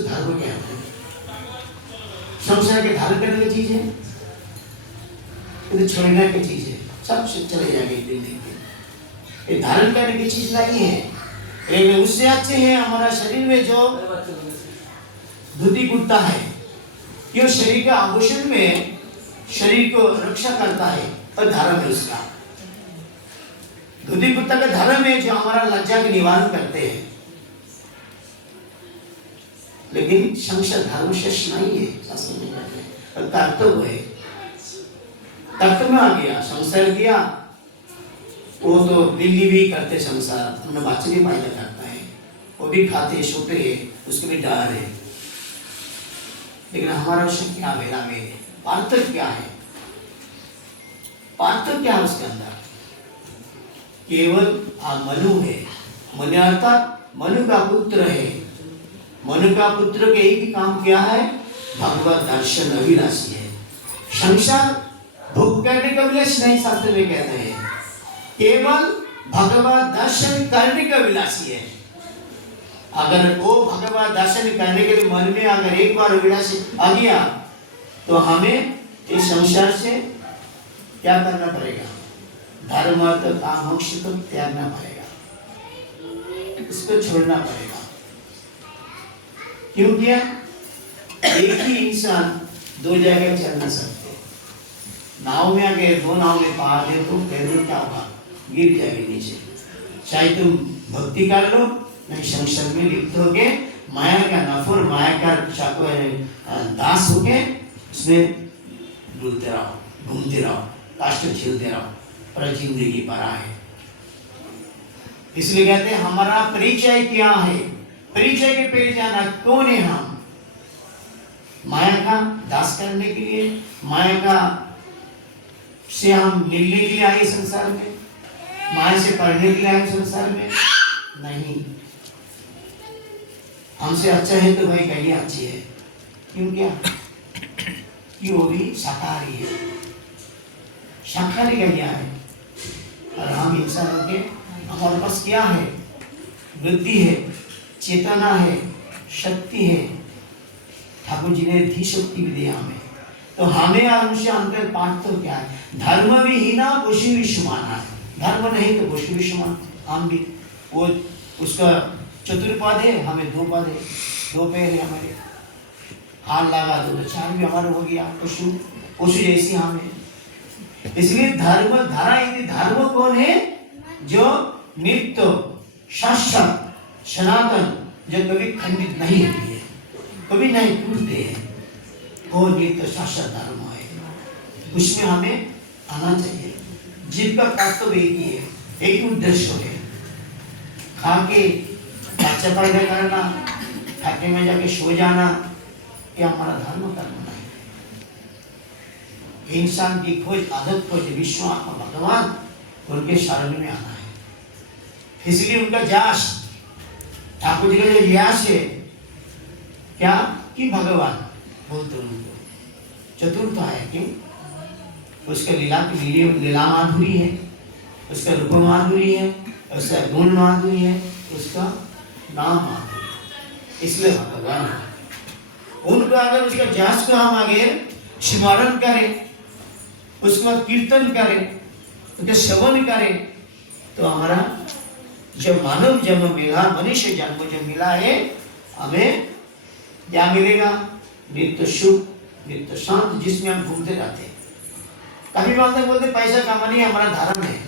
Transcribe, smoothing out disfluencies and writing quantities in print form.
उसको धर्म क्या है? संसार के धारण करने की चीज है, तो छोड़ने की चीज है, सब चले जाएंगे एक दिन एक दिन। ये धारण करने की चीज नहीं है। लेकिन उससे अच्छे है हमारा शरीर में जो धोती कुर्ता है, ये शरीर का आभूषण में शरीर को रक्षा करता है और धर्म है उसका। धोती कुर्ता का धर्म है जो हमारा लज्जा के निवारण करते हैं। लेकिन संसार धर्म शेष नहीं है, शास्त्र में कहते हैं, और कर्तव्य है। कर्तव्य में आ गया, संसार किया, वो तो दिल्ली भी करते संसार, अपने बच्चे भी पैदा करता है, वो भी खाते सोते है, उसके भी डर है। लेकिन हमारा विषय क्या वेला में पार्थक्य क्या है? पार्थक्य क्या है उसके अंदर? केवल मनु है। मनु अर्थात मनु का पुत्र है। मनु का पुत्र के एक ही काम क्या है? भगवत दर्शन अभिलाषी है। संसार भोग करने का अभिलाषी नहीं, शास्त्र में कहते हैं केवल भगवत दर्शन करने का अभिलाषी है। अगर वो भगवत दर्शन करने के लिए मन में अगर एक बार अभिलाषी आ गया तो हमें इस संसार से क्या करना पड़ेगा? धर्म अर्थ काम मोक्ष को त्यागना पड़ेगा, इसको छोड़ना पड़ेगा। क्यों किया? एक ही इंसान दो जगह चल ना सकते। नाव में अगर दो नाव में पा दे तो फिर क्या होगा? गिर जाएगी नीचे। चाहे तुम भक्ति कर लो, नहीं संसार में लिप्त होके माया का नफर, माया का दास होके उसमें डूबते रहो, घूमते रहो, कष्ट झेलते रहो, पर जिंदगी परा है। इसलिए कहते हैं हमारा परिचय क्या है? परिचय के पहले जाना कौन है हम? माया का दास करने के लिए, माया का से हम मिलने के लिए आए संसार में, माया से पढ़ने के लिए आए संसार में? नहीं। हमसे अच्छा है तो भाई कहिए अच्छी है। क्यों क्या? कि वो भी शाकाहारी है। शाकाहारी का क्या है? और हम इंसान होके हमारे पास क्या है? बुद्धि है, चेतना है, शक्ति है। ठाकुर जी ने धी शक्ति भी दिया हमें। तो हमें उनसे अंतर पाठ तो क्या है? धर्म भी हीना पशु भी समान है। धर्म नहीं तो पशु भी समान। हम भी वो उसका चतुर्पाद है, हमें दो पाद है, दो पैर है हमारे, हाथ लगा दो तो चार भी हमारा हो गया। पशु पशु जैसी हमें। इसलिए धर्म धारा यदि धर्म कौन है? जो नित्य शाश्वत सनातन, जो कभी खंडित नहीं होती है, कभी नहीं टूटते हैं, वो नित्य शाश्वत धर्म है। उसमें हमें आना चाहिए। जिनका कर्तव्य एक ही है, एक ही उद्देश्य है, खा के बच्चा पैदा करना, फैक्ट्री में जाके सो जाना, ये हमारा धर्म करना है। इंसान की खोज आदत खोज विश्व आत्मा भगवान उनके शरण में आना है। इसलिए उनका जास, ठाकुर जी का जो व्यास है क्या कि भगवान बोलते उनको चतुर्थ है। क्यों? उसका लीला माधुरी है, उसका रूप माधुरी है, उसका गुण माधुरी है, उसका नाम माधुरी, इसलिए भगवान है। उनका अगर उसका जास को हम आगे स्मरण करें, उसका कीर्तन करें, उसका श्रवण करें, तो हमारा जो मानव जन्म मिला, मनुष्य जन्म जो मिला है, हमें क्या मिलेगा? नित्य सुख, नित्य शांत, जिसमें हम घूमते रहते हैं। कभी बोलते पैसा कमानी हमारा धर्म है।